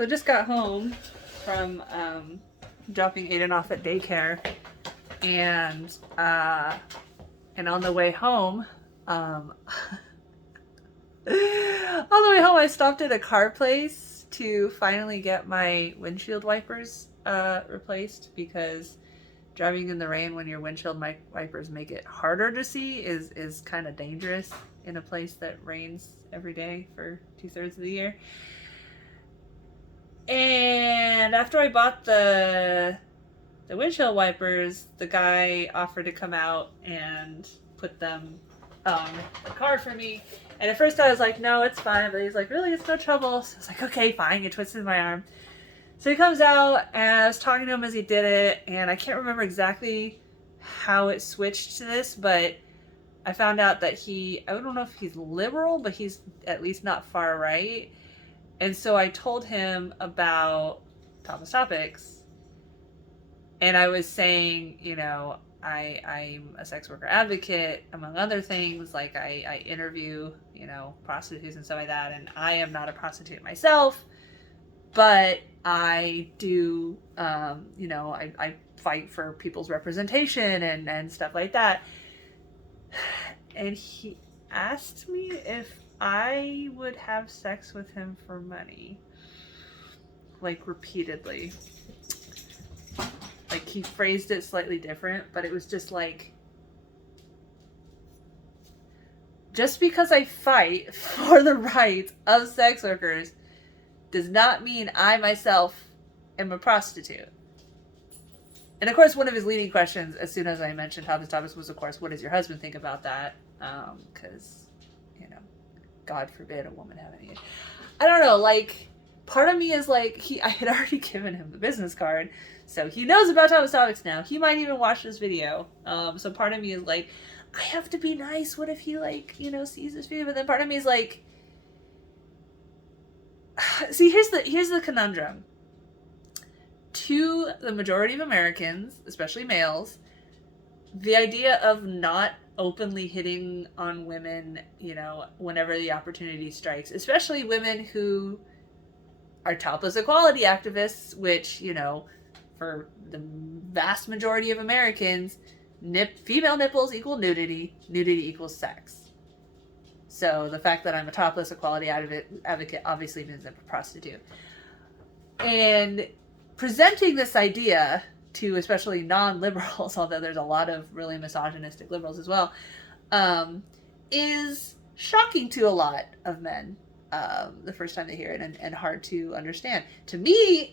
So I just got home from dropping Aiden off at daycare, and on the way home, on the way home, I stopped at a car place to finally get my windshield wipers replaced, because driving in the rain when your windshield wipers make it harder to see is kind of dangerous in a place that rains every day for 2/3 of the year. And after I bought the windshield wipers, the guy offered to come out and put them on the car for me. And at first I was like, no, it's fine. But he's like, really? It's no trouble. So I was like, okay, fine. He twisted my arm. So he comes out, and I was talking to him as he did it. And I can't remember exactly how it switched to this, but I found out that I don't know if he's liberal, but he's at least not far right. And so I told him about Topless Topics. And I was saying, I'm a sex worker advocate, among other things. Like, I interview, prostitutes and stuff like that. And I am not a prostitute myself, but I do, I fight for people's representation and stuff like that. And he asked me if I would have sex with him for money. Like, repeatedly. Like, he phrased it slightly different, but it was just like, just because I fight for the rights of sex workers does not mean I myself am a prostitute. And of course, one of his leading questions, as soon as I mentioned Topless Topics, was, of course, what does your husband think about that? Because, God forbid a woman have any. I don't know, like, part of me is like, I had already given him the business card, so he knows about Topless Topics now. He might even watch this video. So part of me is like, I have to be nice. What if he, sees this video? But then part of me is like, see, here's the conundrum. To the majority of Americans, especially males, the idea of not openly hitting on women, whenever the opportunity strikes, especially women who are topless equality activists, which, for the vast majority of Americans, female nipples equal nudity, nudity equals sex. So the fact that I'm a topless equality advocate obviously means I'm a prostitute. And presenting this idea to especially non-liberals, although there's a lot of really misogynistic liberals as well, is shocking to a lot of men the first time they hear it, and hard to understand. To me,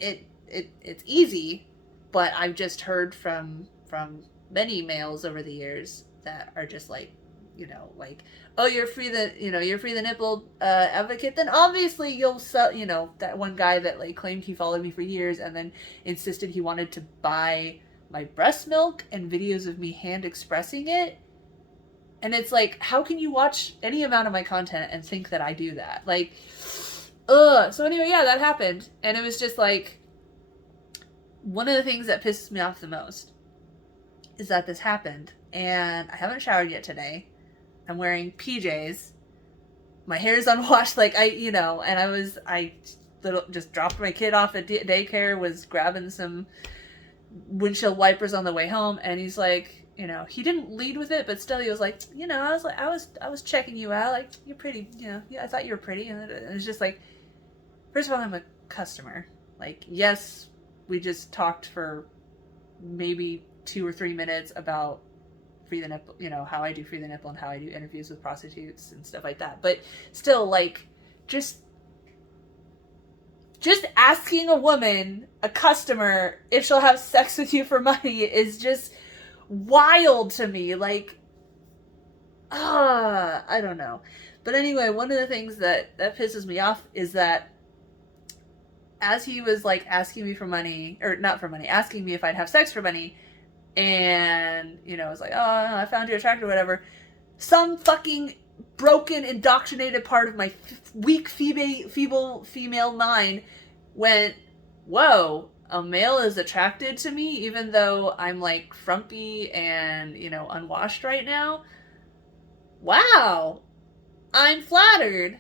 it's easy, but I've just heard from many males over the years that are just like, oh, you're free the nipple advocate, then obviously you'll sell, that one guy that claimed he followed me for years and then insisted he wanted to buy my breast milk and videos of me hand expressing it. And it's like, how can you watch any amount of my content and think that I do that? So anyway, yeah, that happened. And it was just like, one of the things that pisses me off the most is that this happened. And I haven't showered yet today. I'm wearing PJs. My hair is unwashed, and I just dropped my kid off at daycare, was grabbing some windshield wipers on the way home, and he's like, he didn't lead with it, but still he was like, I was checking you out, like, you're pretty, yeah, I thought you were pretty. And it was just like, first of all, I'm a customer. Like, yes, we just talked for maybe 2 or 3 minutes about Free the Nipple, how I do Free the Nipple and how I do interviews with prostitutes and stuff like that. But still, just asking a woman, a customer, if she'll have sex with you for money is just wild to me. I don't know. But anyway, one of the things that pisses me off is that as he was asking me for money, or not for money, asking me if I'd have sex for money, and, I was like, oh, I found you attractive or whatever, some fucking broken, indoctrinated part of my weak, feeble female mind went, whoa, a male is attracted to me even though I'm frumpy and, unwashed right now? Wow, I'm flattered.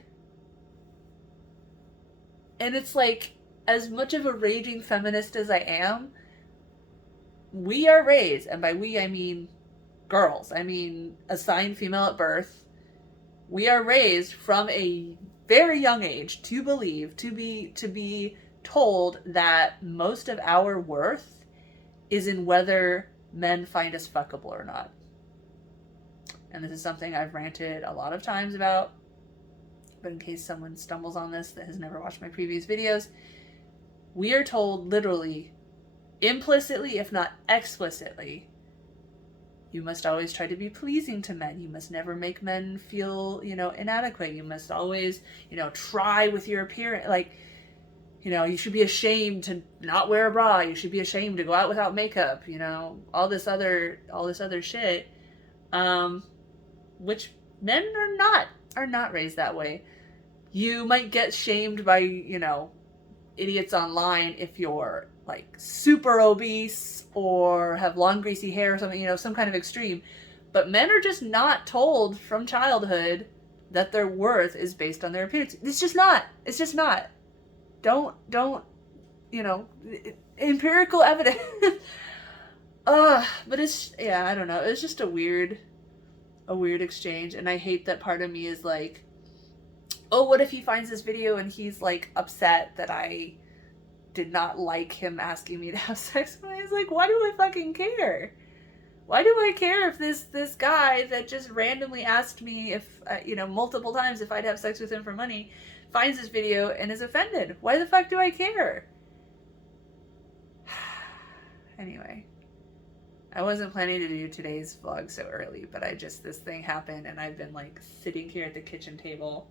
And it's like, as much of a raging feminist as I am, we are raised, and by we I mean girls, I mean assigned female at birth, we are raised from a very young age to believe, to be told that most of our worth is in whether men find us fuckable or not. And this is something I've ranted a lot of times about, but in case someone stumbles on this that has never watched my previous videos, we are told literally, implicitly, if not explicitly, you must always try to be pleasing to men. You must never make men feel, inadequate. You must always, try with your appearance. Like, you should be ashamed to not wear a bra. You should be ashamed to go out without makeup. All this other shit, which men are not raised that way. You might get shamed by, idiots online if you're like super obese or have long greasy hair or something, some kind of extreme. But men are just not told from childhood that their worth is based on their appearance. It's just not. Don't, empirical evidence. But I don't know. It's just a weird exchange. And I hate that part of me is like, oh, what if he finds this video and he's like upset that I did not like him asking me to have sex with me? It's like, why do I fucking care? Why do I care if this guy that just randomly asked me if, multiple times if I'd have sex with him for money finds this video and is offended? Why the fuck do I care? Anyway, I wasn't planning to do today's vlog so early, but this thing happened and I've been like sitting here at the kitchen table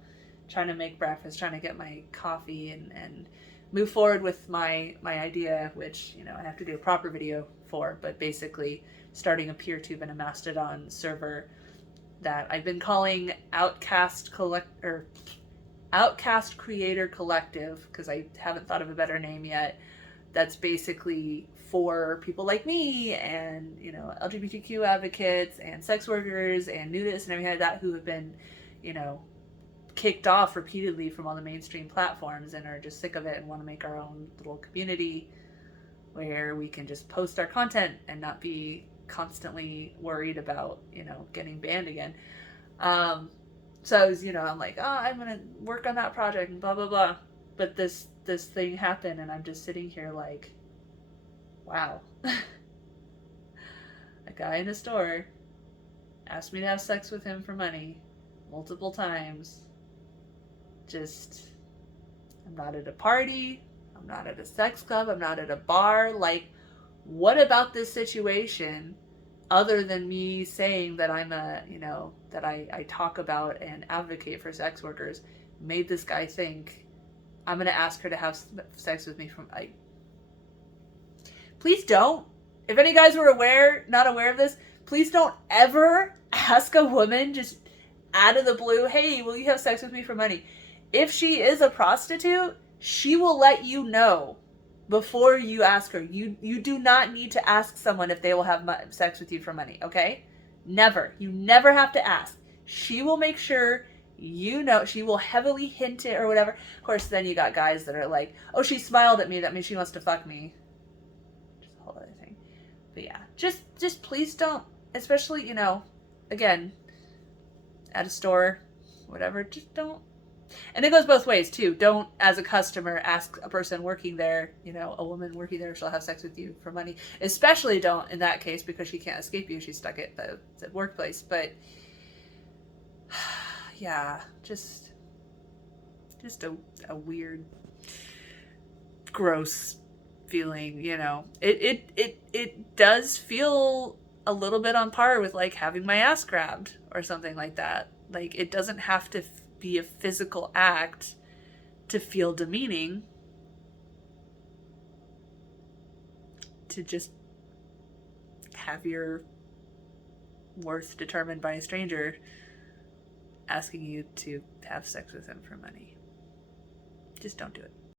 trying to make breakfast, trying to get my coffee and move forward with my idea, which, I have to do a proper video for, but basically starting a PeerTube and a Mastodon server that I've been calling Outcast Creator Collective, because I haven't thought of a better name yet. That's basically for people like me and, LGBTQ advocates and sex workers and nudists and everything like that who have been, kicked off repeatedly from all the mainstream platforms and are just sick of it and want to make our own little community where we can just post our content and not be constantly worried about, getting banned again. So I was, I'm like, I'm going to work on that project and blah, blah, blah. But this thing happened and I'm just sitting here like, wow. A guy in a store asked me to have sex with him for money multiple times. I'm not at a party, I'm not at a sex club, I'm not at a bar. Like, what about this situation, other than me saying that I'm that I talk about and advocate for sex workers, made this guy think I'm going to ask her to have sex with me Please don't. If any guys were not aware of this, please don't ever ask a woman just out of the blue, hey, will you have sex with me for money? If she is a prostitute, she will let you know before you ask her. You do not need to ask someone if they will have sex with you for money, okay? Never. You never have to ask. She will make sure she will heavily hint it or whatever. Of course, then you got guys that are like, oh, she smiled at me, that means she wants to fuck me. Just a whole other thing. But yeah, just please don't, especially, again, at a store, whatever, just don't. And it goes both ways too. Don't, as a customer, ask a person working there, a woman working there, she'll have sex with you for money. Especially don't in that case, because she can't escape you. She's stuck at the workplace. But yeah, just a weird, gross feeling. It does feel a little bit on par with like having my ass grabbed or something like that. Like, it doesn't have to be a physical act to feel demeaning. To just have your worth determined by a stranger asking you to have sex with him for money. Just don't do it.